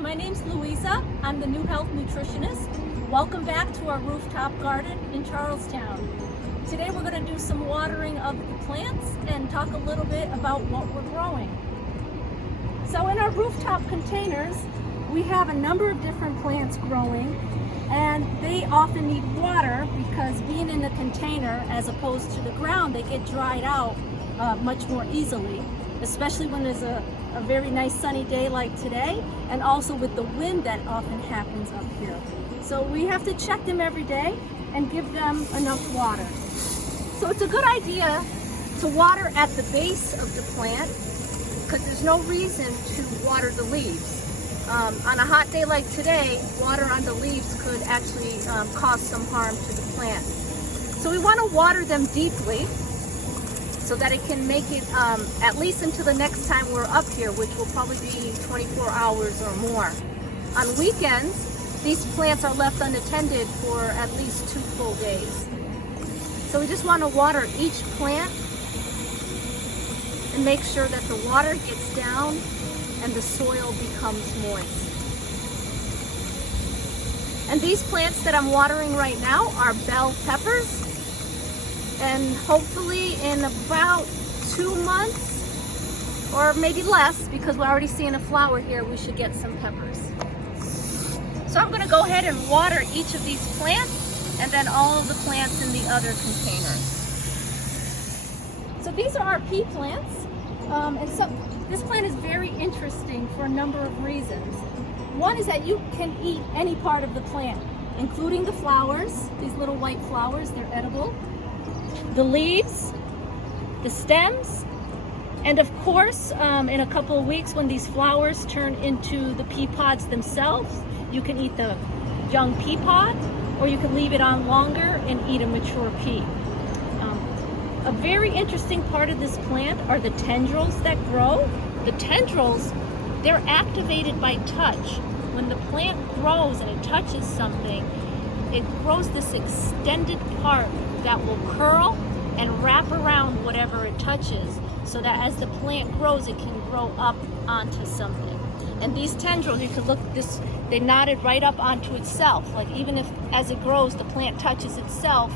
my name's Luisa. I'm the New Health Nutritionist. Welcome back to our rooftop garden in Charlestown. Today we're going to do some watering of the plants and talk a little bit about what we're growing. So in our rooftop containers, we have a number of different plants growing, and they often need water because being in the container as opposed to the ground, they get dried out much more easily, especially when there's a very nice sunny day like today, and also with the wind that often happens up here. So we have to check them every day and give them enough water. So it's a good idea to water at the base of the plant because there's no reason to water the leaves. On a hot day like today, water on the leaves could actually cause some harm to the plant. So we want to water them deeply so that it can make it at least until the next time we're up here, which will probably be 24 hours or more. On weekends, these plants are left unattended for at least 2 full days. So we just want to water each plant and make sure that the water gets down and the soil becomes moist. And these plants that I'm watering right now are bell peppers. And hopefully in about 2 months, or maybe less, because we're already seeing a flower here, we should get some peppers. So I'm going to go ahead and water each of these plants, and then all of the plants in the other containers. So these are our pea plants, and so this plant is very interesting for a number of reasons. One is that you can eat any part of the plant, including the flowers. These little white flowers, they're edible. The leaves, the stems, and of course, in a couple of weeks when these flowers turn into the pea pods themselves, you can eat the young pea pod, or you can leave it on longer and eat a mature pea. A very interesting part of this plant are the tendrils that grow. The tendrils, they're activated by touch. When the plant grows and it touches something, it grows this extended part that will curl and wrap around whatever it touches, so that as the plant grows, it can grow up onto something. And these tendrils, you can look this, they knotted right up onto itself. Like even if as it grows, the plant touches itself,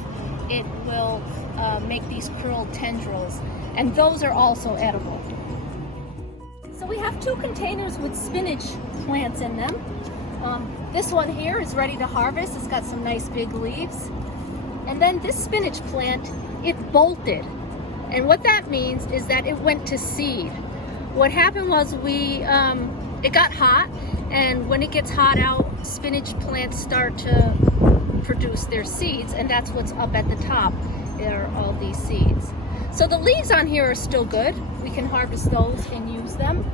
it will make these curled tendrils. And those are also edible. So we have 2 containers with spinach plants in them. This one here is ready to harvest. It's got some nice big leaves. And then this spinach plant, it bolted. And what that means is that it went to seed. What happened was it got hot, and when it gets hot out, spinach plants start to produce their seeds, and that's what's up at the top. There are all these seeds. So the leaves on here are still good. We can harvest those and use them.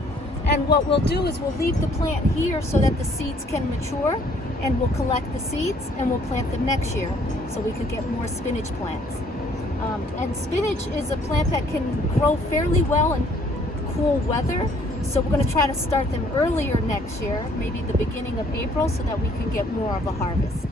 And what we'll do is we'll leave the plant here so that the seeds can mature, and we'll collect the seeds and we'll plant them next year so we could get more spinach plants. And spinach is a plant that can grow fairly well in cool weather. So we're going to try to start them earlier next year, maybe the beginning of April, so that we can get more of a harvest.